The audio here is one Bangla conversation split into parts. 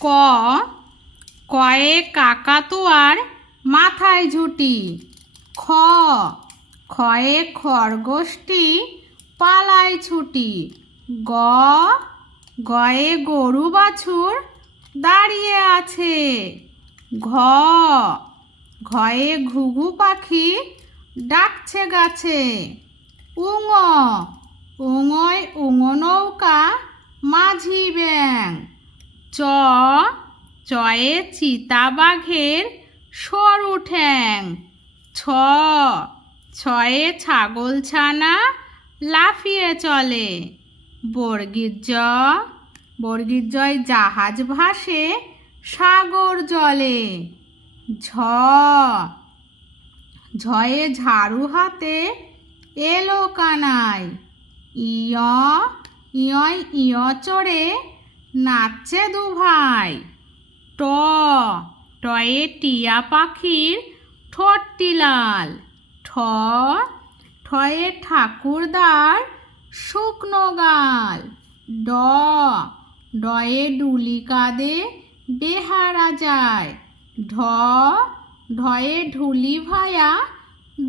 ক, কয়ে কাকাতুয়ার মাথায় ঝুটি। খ খয়ে খরগোশটি পালায় ছুটি। গ, গয়ে গরু বাছুর দাঁড়িয়ে আছে। ঘ, ঘয়ে ঘুঘু পাখি ডাকছে গাছে। উঙ, উঙয় উঙ নৌকা মাঝি ব্যাং। চ, চয়ে চিতাবাঘের সরু ঠ্যাং ছ, ছয়ে ছাগল ছানা লাফিয়ে চলে। বর্গীর জ জাহাজ ভাসে সাগর জলে। ঝ, ঝয়ে ঝাড়ু হাতে এলো কানায়। ইয় ইয়য় ইয় চড়ে নাচছে দু ভাই। ট, টয়ে টিয়া পাখির ঠোঁটটি লাল ঠ, ঠয়ে ঠাকুরদার শুকনো গাল। ড, ডয়ে ডুলি কাঁদে বেহারা যায়। ঢ, ঢয়ে ঢুলি ভায়া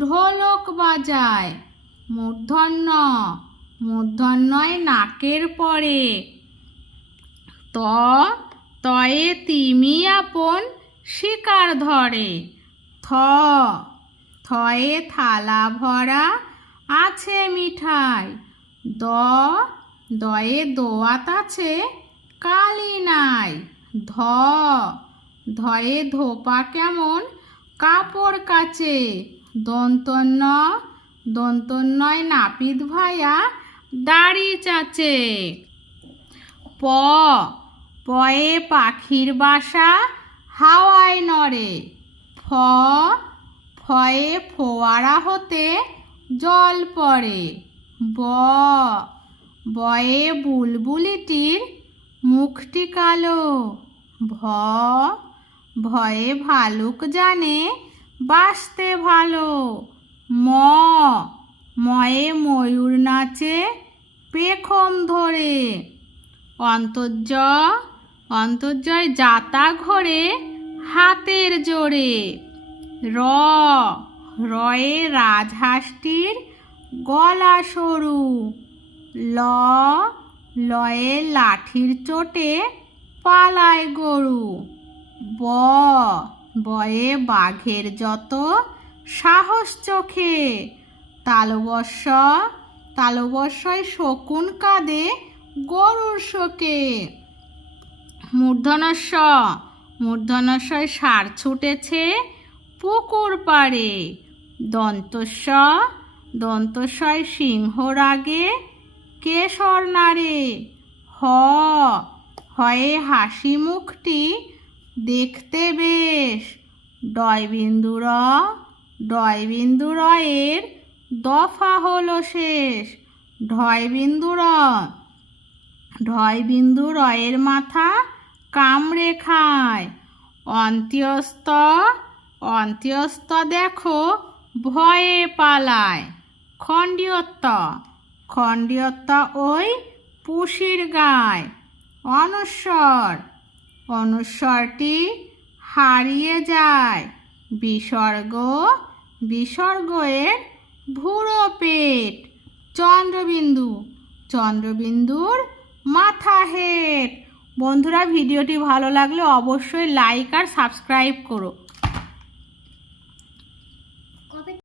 ঢোলক বাজায়। মূর্ধন্য, মূর্ধন্যয় নাকের পরে ত তয়ে তিমি আপন শিকার ধরে। থ, থয়ে থালা ভরা আছে মিঠাই। দ, দয়ে দোয়াত আছে কালি নাই। ধ, ধয়ে ধোপা কেমন কাপড় কাচে। দন্তন্য দন্তন্যয় নাপিত ভায়া দাড়ি চাচে। প পয়ে পাখির বাসা হাওয়ায় নড়ে। ফ, ফয়ে ফোয়ারা হতে জল পড়ে। ব, বয়ে বুলবুলিটির মুখটি কালো। ভ, ভয়ে ভালুক জানে বাসতে ভালো। ম, ময়ে ময়ূর নাচে পেখম ধরে। অন্তর্য অন্তর্জয় যাতা ঘরে হাতের জোরে। র, রয়ে রাজহাঁসটির গলা সরু। ল, লয়ে লাঠির চোটে পালায় গরু। ব, বয়ে বাঘের যত সাহস চোখে। তালবস্য তালবস্যয় শকুন কাঁদে গরুর শোকে। মূর্ধনস্য মূর্ধনস্যয় সার ছুটেছে পুকুর পাড়ে। দন্তস্ব দন্তস্বয় সিংহ রাগে কেশর নাড়ে। হ, হয়ে হাসি মুখটি দেখতে বেশ। ডয়বিন্দুর ডয়বিন্দুর এর দফা হলো শেষ। ঢয়বিন্দুর ঢয়বিন্দু রয়ের মাথা কামড়ে খায় অন্ত্যস্ত অন্ত্যস্ত দেখো, ভয়ে পালায়। খণ্ডীয়ত্ব খণ্ডীয়ত্ব ওই পুষির গায়। অনুস্বর, অনুস্বরটি হারিয়ে যায়। বিসর্গ বিসর্গ এর ভুড়ো পেট। চন্দ্রবিন্দু, চন্দ্রবিন্দুর মাথা হেড বন্ধুরা ভিডিওটি ভালো লাগলে অবশ্যই লাইক আর সাবস্ক্রাইব করো।